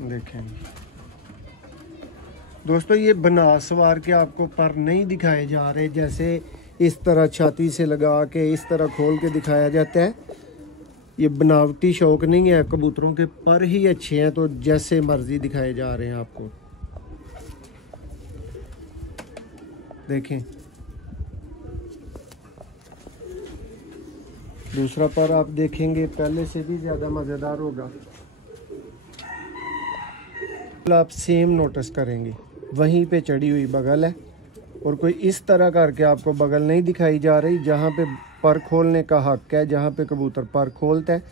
देखें दोस्तों, ये बना सवार के आपको पर नहीं दिखाए जा रहे, जैसे इस तरह छाती से लगा के इस तरह खोल के दिखाया जाता है। ये बनावटी शौक नहीं है, कबूतरों के पर ही अच्छे हैं तो जैसे मर्जी दिखाए जा रहे हैं आपको। देखें दूसरा पर आप देखेंगे पहले से भी ज़्यादा मज़ेदार होगा। आप सेम नोटिस करेंगे, वहीं पे चढ़ी हुई बगल है और कोई इस तरह करके आपको बगल नहीं दिखाई जा रही। जहाँ पे पर खोलने का हक है, जहाँ पे कबूतर पर खोलता है,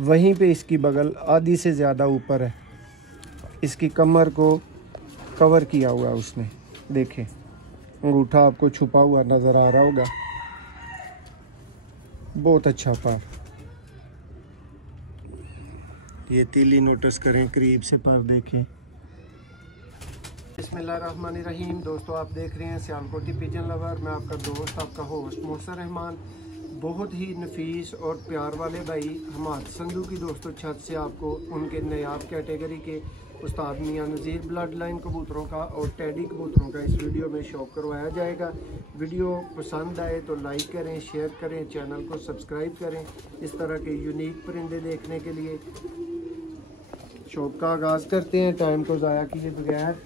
वहीं पे इसकी बगल आधी से ज़्यादा ऊपर है। इसकी कमर को कवर किया हुआ है उसने। देखें अंगूठा आपको छुपा हुआ नज़र आ रहा होगा। बहुत अच्छा पर। ये तीली नोटिस करें, करीब से पर देखें। बिस्मिल्लाहिर्रहमानिर्रहीम। दोस्तों आप देख रहे हैं सियालकोटी पिजन लवर। मैं आपका दोस्त, आपका होस्ट मोहसिन रहमान। बहुत ही नफीस और प्यार वाले भाई हमाद संधू की दोस्तों छत से आपको उनके नायाब कैटेगरी के उस्ताद मियां नज़ीर ब्लड लाइन कबूतरों का और टेडी कबूतरों का इस वीडियो में शौक करवाया जाएगा। वीडियो पसंद आए तो लाइक करें, शेयर करें, चैनल को सब्सक्राइब करें। इस तरह के यूनिक परिंदे देखने के लिए शौक का आगाज़ करते हैं, टाइम को ज़ाया किए बगैर।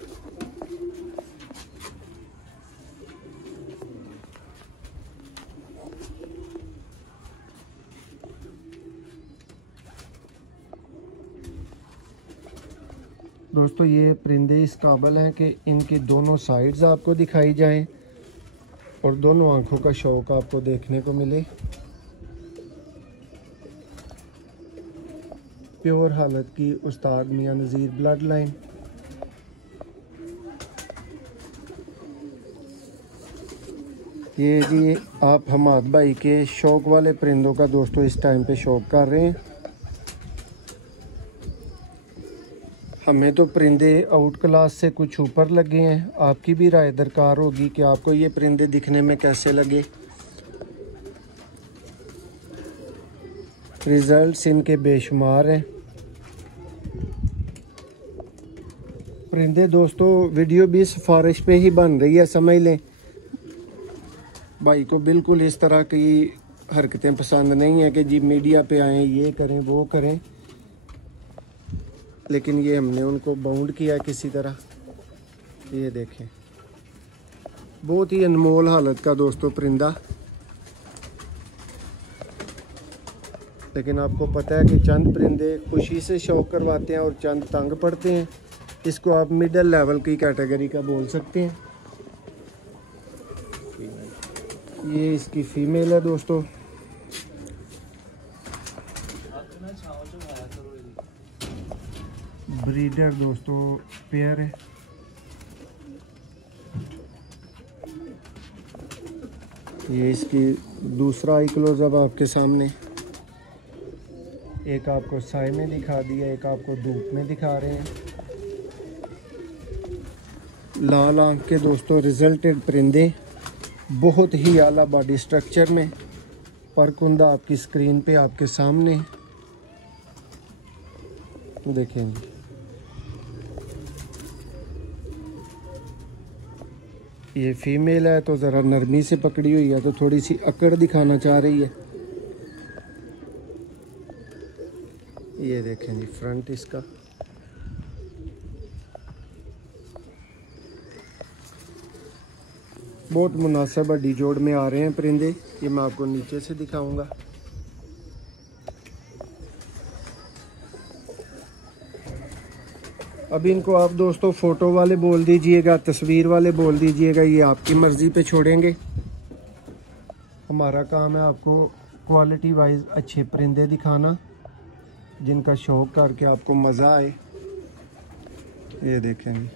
दोस्तों ये परिंदे इस काबिल हैं कि इनकी दोनों साइड्स आपको दिखाई जाएं और दोनों आंखों का शौक आपको देखने को मिले। प्योर हालत की उस्ताद मियां नज़ीर ब्लड लाइन। ये जी आप हमाद भाई के शौक वाले परिंदों का दोस्तों इस टाइम पे शौक कर रहे हैं। हमें तो परिंदे आउट क्लास से कुछ ऊपर लगे हैं। आपकी भी राय दरकार होगी कि आपको ये परिंदे दिखने में कैसे लगे। रिजल्ट्स इनके बेशुमार हैं। परिंदे दोस्तों वीडियो भी सिफारिश पे ही बन रही है, समझ लें। भाई को बिल्कुल इस तरह की हरकतें पसंद नहीं है कि जी मीडिया पे आएँ, ये करें वो करें, लेकिन ये हमने उनको बाउंड किया किसी तरह। ये देखें बहुत ही अनमोल हालत का दोस्तों परिंदा। लेकिन आपको पता है कि चंद परिंदे खुशी से शौक करवाते हैं और चंद तंग पड़ते हैं। इसको आप मिडिल लेवल की कैटेगरी का बोल सकते हैं। ये इसकी फीमेल है दोस्तों। ब्रीडर दोस्तों पेयर है। ये इसकी दूसरा आई क्लोजअप आपके सामने। एक आपको साय में दिखा दिया, एक आपको धूप में दिखा रहे हैं। लाल आंख के दोस्तों रिजल्टेड परिंदे, बहुत ही आला बॉडी स्ट्रक्चर में। परकुंदा आपकी स्क्रीन पे आपके सामने देखेंगे। ये फीमेल है तो ज़रा नरमी से पकड़ी हुई है, तो थोड़ी सी अकड़ दिखाना चाह रही है। ये देखें जी फ्रंट इसका। बहुत मुनासिब बड़ी जोड़ में आ रहे हैं परिंदे। ये मैं आपको नीचे से दिखाऊंगा। अब इनको आप दोस्तों फ़ोटो वाले बोल दीजिएगा, तस्वीर वाले बोल दीजिएगा, ये आपकी मर्ज़ी पे छोड़ेंगे। हमारा काम है आपको क्वालिटी वाइज अच्छे परिंदे दिखाना, जिनका शौक़ करके आपको मज़ा आए। ये देखेंगे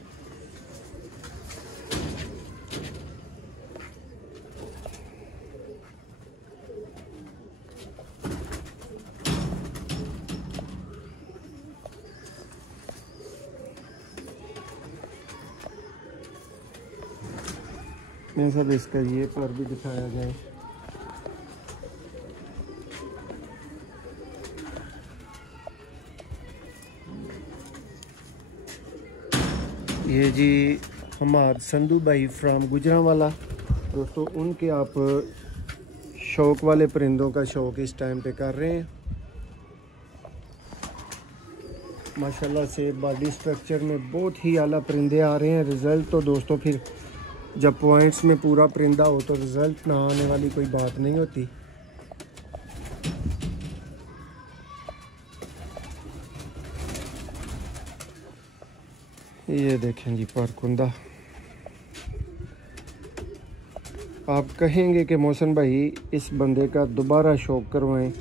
मैं सब इसका ये पर भी दिखाया जाए। ये जी हमाद संधू भाई फ्राम गुजरांवाला। दोस्तों उनके आप शौक वाले परिंदों का शौक इस टाइम पे कर रहे हैं। माशाल्लाह से बॉडी स्ट्रक्चर में बहुत ही आला परिंदे आ रहे हैं। रिज़ल्ट तो दोस्तों फिर जब पॉइंट्स में पूरा परिंदा हो तो रिज़ल्ट ना आने वाली कोई बात नहीं होती। ये देखें जी परकुंदा। आप कहेंगे कि मोहसिन भाई इस बंदे का दोबारा शौक करवाएं।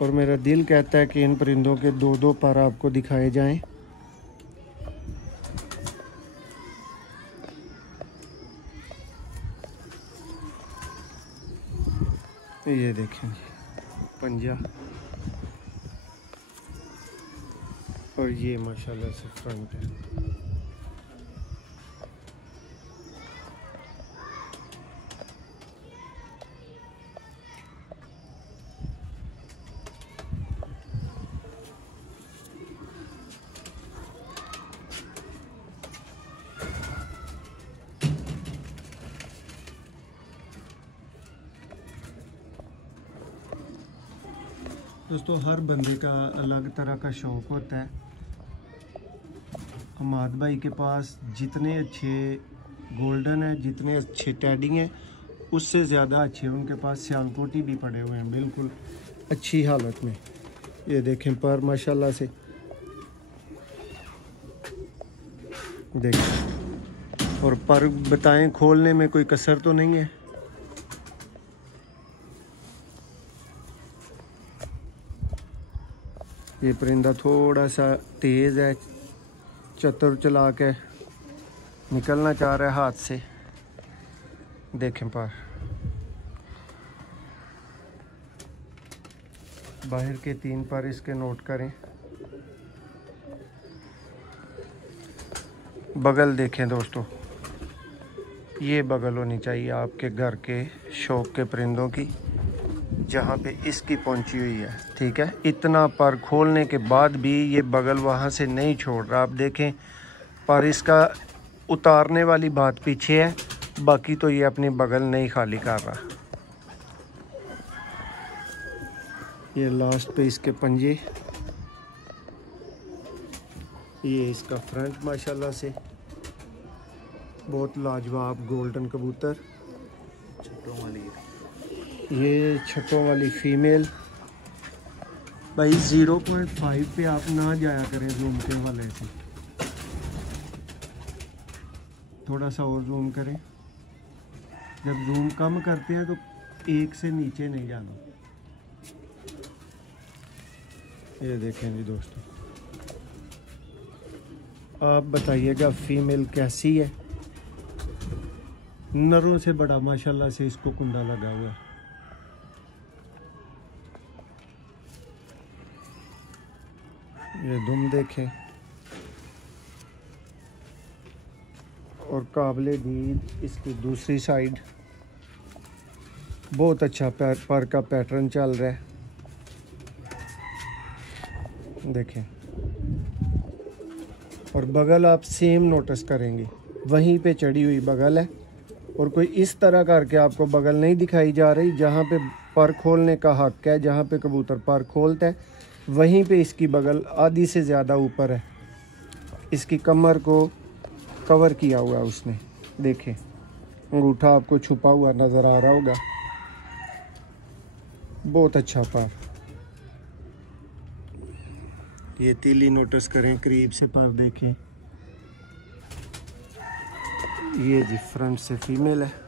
और मेरा दिल कहता है कि इन परिंदों के दो दो पर आपको दिखाए जाएं। ये देखें पंजा, और ये माशाल्लाह से फ्रंट है। दोस्तों हर बंदे का अलग तरह का शौक़ होता है। हमाद भाई के पास जितने अच्छे गोल्डन है, जितने अच्छे टैडी हैं, उससे ज़्यादा अच्छे उनके पास सियालकोटी भी पड़े हुए हैं बिल्कुल अच्छी हालत में। ये देखें पर माशाल्लाह से देखें, और पर बताएं खोलने में कोई कसर तो नहीं है। ये परिंदा थोड़ा सा तेज़ है, चतुर चला के निकलना चाह रहा है हाथ से। देखें पर बाहर के 3 पर इसके नोट करें। बगल देखें दोस्तों, ये बगल होनी चाहिए आपके घर के शौक के परिंदों की, जहाँ पे इसकी पहुंची हुई है। ठीक है, इतना पर खोलने के बाद भी ये बगल वहाँ से नहीं छोड़ रहा। आप देखें पर इसका उतारने वाली बात पीछे है, बाकी तो ये अपनी बगल नहीं खाली कर रहा। ये लास्ट पे इसके पंजे, ये इसका फ्रंट माशाल्लाह से बहुत लाजवाब गोल्डन कबूतर। छठों वाली, ये छठों वाली फीमेल। भाई 0.5 पे आप ना जाया करें जूम के वाले से, थोड़ा सा और जूम करें। जब जूम कम करते हैं तो 1 से नीचे नहीं जाना। ये देखें जी दोस्तों, आप बताइएगा फीमेल कैसी है। नरों से बड़ा माशाल्लाह से इसको कुंडा लगा हुआ है। ये दुम देखें, और काबिले दीद इसकी दूसरी साइड। बहुत अच्छा पर का पैटर्न चल रहा है। देखें, और बगल आप सेम नोटिस करेंगे, वहीं पे चढ़ी हुई बगल है, और कोई इस तरह करके आपको बगल नहीं दिखाई जा रही। जहाँ पे पर खोलने का हक है, जहाँ पे कबूतर पर खोलता है, वहीं पे इसकी बगल आधी से ज़्यादा ऊपर है। इसकी कमर को कवर किया हुआ है उसने। देखें, अंगूठा आपको छुपा हुआ नज़र आ रहा होगा। बहुत अच्छा पर। ये तीली नोटिस करें करीब से, पर देखें। ये जी फ्रंट से फीमेल है।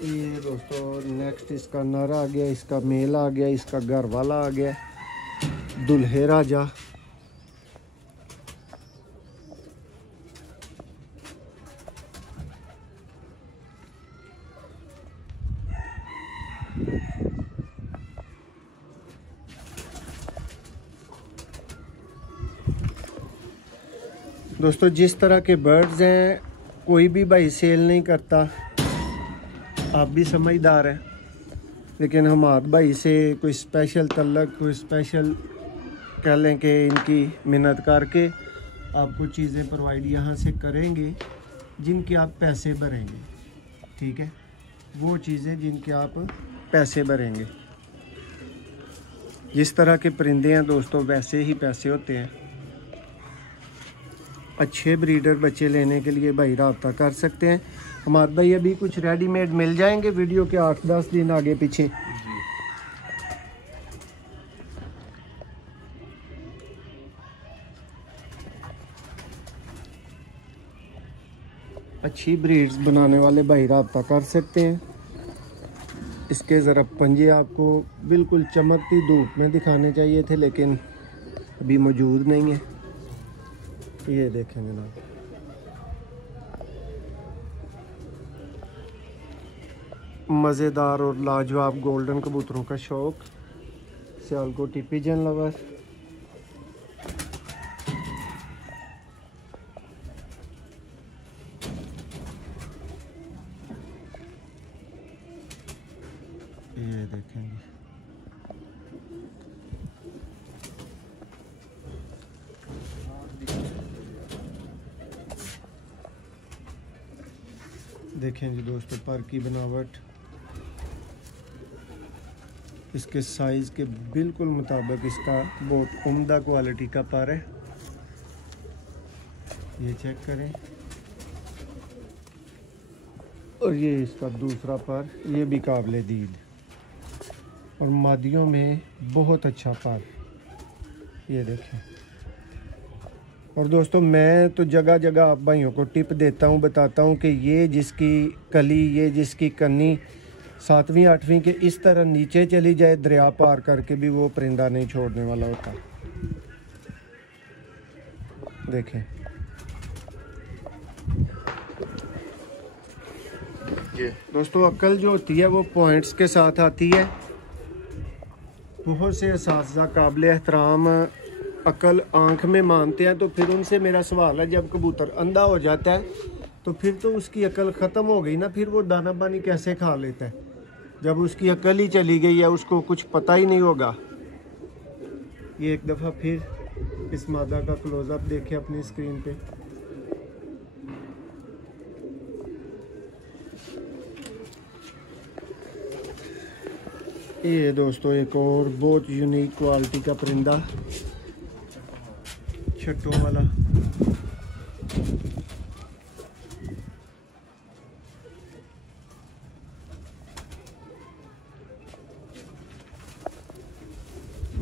ये दोस्तों नेक्स्ट इसका नर आ गया, इसका मेल आ गया, इसका घर वाला आ गया, दुल्हे राजा। दोस्तों जिस तरह के बर्ड्स हैं कोई भी भाई सेल नहीं करता, आप भी समझदार हैं, लेकिन हमाद भाई से कोई स्पेशल तल्लक, कोई स्पेशल कह लें कि इनकी मिन्नत करके आपको चीज़ें प्रोवाइड यहाँ से करेंगे जिनके आप पैसे भरेंगे। ठीक है, वो चीज़ें जिनके आप पैसे भरेंगे। जिस तरह के परिंदे हैं दोस्तों वैसे ही पैसे होते हैं। अच्छे ब्रीडर बच्चे लेने के लिए भाई रब्ता कर सकते हैं। हमारे भाई अभी कुछ रेडीमेड मिल जाएंगे वीडियो के 8-10 दिन आगे पीछे। अच्छी ब्रीड्स बनाने वाले भाई रब्ता कर सकते हैं। इसके ज़रा पंजे आपको बिल्कुल चमकती धूप में दिखाने चाहिए थे, लेकिन अभी मौजूद नहीं है। ये देखें जनाब, मज़ेदार और लाजवाब गोल्डन कबूतरों का शौक, सियालकोटी पिजन लवर। ये देखेंगे देखें जी दोस्तों, पर की बनावट इसके साइज़ के बिल्कुल मुताबिक इसका बहुत उम्दा क्वालिटी का पर है। ये चेक करें। और ये इसका दूसरा पर, ये भी काबिल दीद और मादियों में बहुत अच्छा पर। ये देखें। और दोस्तों मैं तो जगह जगह आप भाइयों को टिप देता हूँ, बताता हूँ कि ये जिसकी कली, ये जिसकी कन्नी 7वीं 8वीं के इस तरह नीचे चली जाए दरिया पार करके भी वो परिंदा नहीं छोड़ने वाला होता। देखें ये दोस्तों, अक्ल जो होती है वो पॉइंट्स के साथ आती है। बहुत से असातिज़ा काबिल एहतराम अक्ल आँख में मानते हैं, तो फिर उनसे मेरा सवाल है, जब कबूतर अंधा हो जाता है तो फिर तो उसकी अक्ल ख़त्म हो गई ना, फिर वो दाना पानी कैसे खा लेता है? जब उसकी अक्ल ही चली गई है, उसको कुछ पता ही नहीं होगा। ये एक दफ़ा फिर इस मादा का क्लोज़अप देखें अपनी स्क्रीन पे। ये दोस्तों एक और बहुत यूनिक क्वालिटी का परिंदा, छट्टों वाला।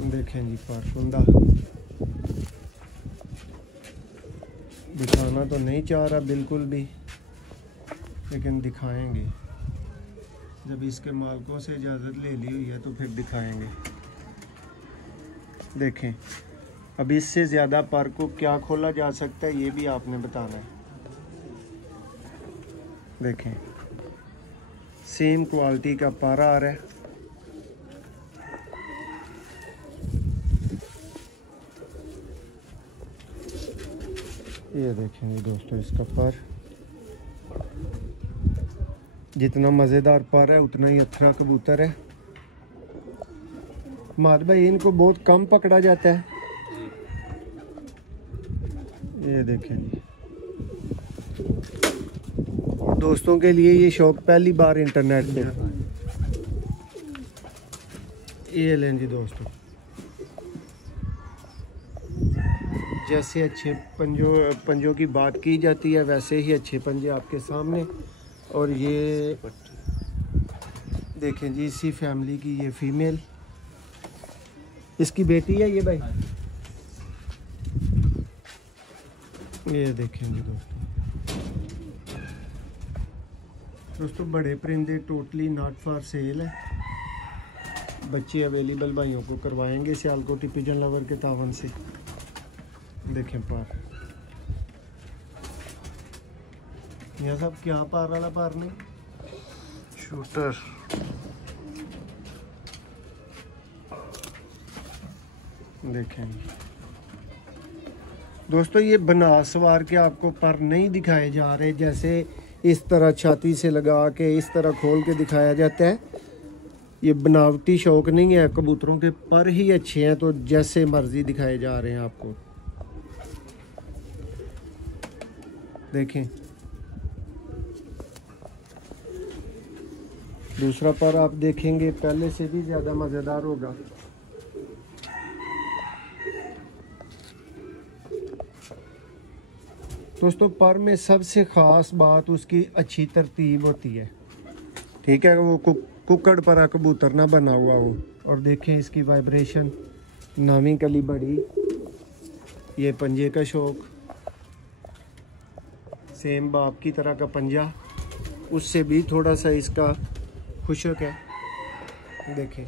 देखें जी पारकुंदा, दिखाना तो नहीं चाह रहा बिल्कुल भी, लेकिन दिखाएंगे। जब इसके मालिकों से इजाज़त ले ली हुई है तो फिर दिखाएंगे। देखें, अब इससे ज़्यादा पर को क्या खोला जा सकता है ये भी आपने बताना है। देखें, सेम क्वालिटी का पारा आ रहा है। ये देखेंगे दोस्तों, इसका पर जितना मज़ेदार पर है उतना ही अथरा कबूतर है। माद भाई इनको बहुत कम पकड़ा जाता है। ये देखें जी, दोस्तों के लिए ये शौक पहली बार इंटरनेट पे। ये लें जी दोस्तों, जैसे अच्छे पंजों की बात की जाती है वैसे ही अच्छे पंजे आपके सामने। और ये देखें जी, इसी फैमिली की ये फीमेल, इसकी बेटी है ये भाई। ये देखें जी दोस्तों, बड़े परिंदे टोटली नॉट फॉर सेल है। बच्चे अवेलेबल भाइयों को करवाएंगे सियालकोटी पिजन लवर के तावन से। देखें पार, यह सब क्या पार वाला पार नहीं, शूटर। देखें दोस्तों ये बना सवार के आपको पर नहीं दिखाए जा रहे, जैसे इस तरह छाती से लगा के इस तरह खोल के दिखाया जाता है। ये बनावटी शौक नहीं है, कबूतरों के पर ही अच्छे हैं तो जैसे मर्जी दिखाए जा रहे हैं आपको। देखें दूसरा पर आप देखेंगे पहले से भी ज़्यादा मज़ेदार होगा। दोस्तों पर में सबसे ख़ास बात उसकी अच्छी तरतीब होती है, ठीक है। वो कुक्कड़ पर कबूतर ना बना हुआ हो। और देखें इसकी वाइब्रेशन, नामी कली बड़ी, ये पंजे का शौक, सेम बाप की तरह का पंजा, उससे भी थोड़ा सा इसका खुशक है, देखें।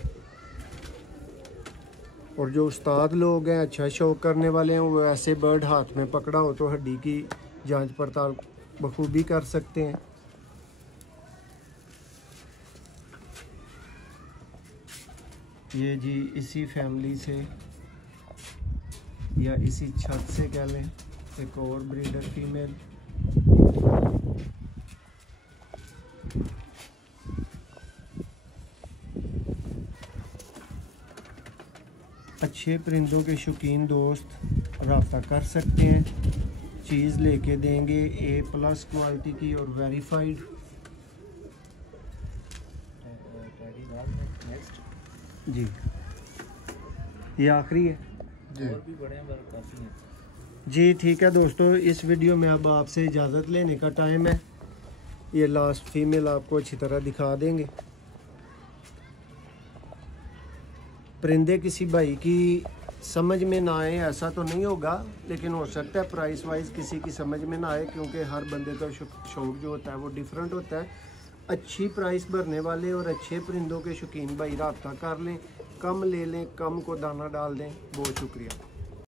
और जो उस्ताद लोग हैं, अच्छा शौक करने वाले हैं, वो ऐसे बर्ड हाथ में पकड़ा हो तो हड्डी की जांच पड़ताल बखूबी कर सकते हैं। ये जी इसी फैमिली से या इसी छत से कह लें एक और ब्रीडर फीमेल। अच्छे परिंदों के शौकीन दोस्त रब्ता कर सकते हैं, चीज़ लेके देंगे A+ क्वालिटी की और वेरीफाइड। जी ये आखिरी है जी। और भी बड़े हैं काफ़ी हैं जी। ठीक है दोस्तों, इस वीडियो में अब आपसे इजाज़त लेने का टाइम है। ये लास्ट फीमेल आपको अच्छी तरह दिखा देंगे। परिंदे किसी भाई की समझ में ना आए ऐसा तो नहीं होगा, लेकिन हो सकता है प्राइस वाइज किसी की समझ में ना आए, क्योंकि हर बंदे का शौक जो होता है वो डिफरेंट होता है। अच्छी प्राइस भरने वाले और अच्छे परिंदों के शौकीन भाई रब्ता कर लें, कम ले लें, कम को दाना डाल दें। बहुत शुक्रिया।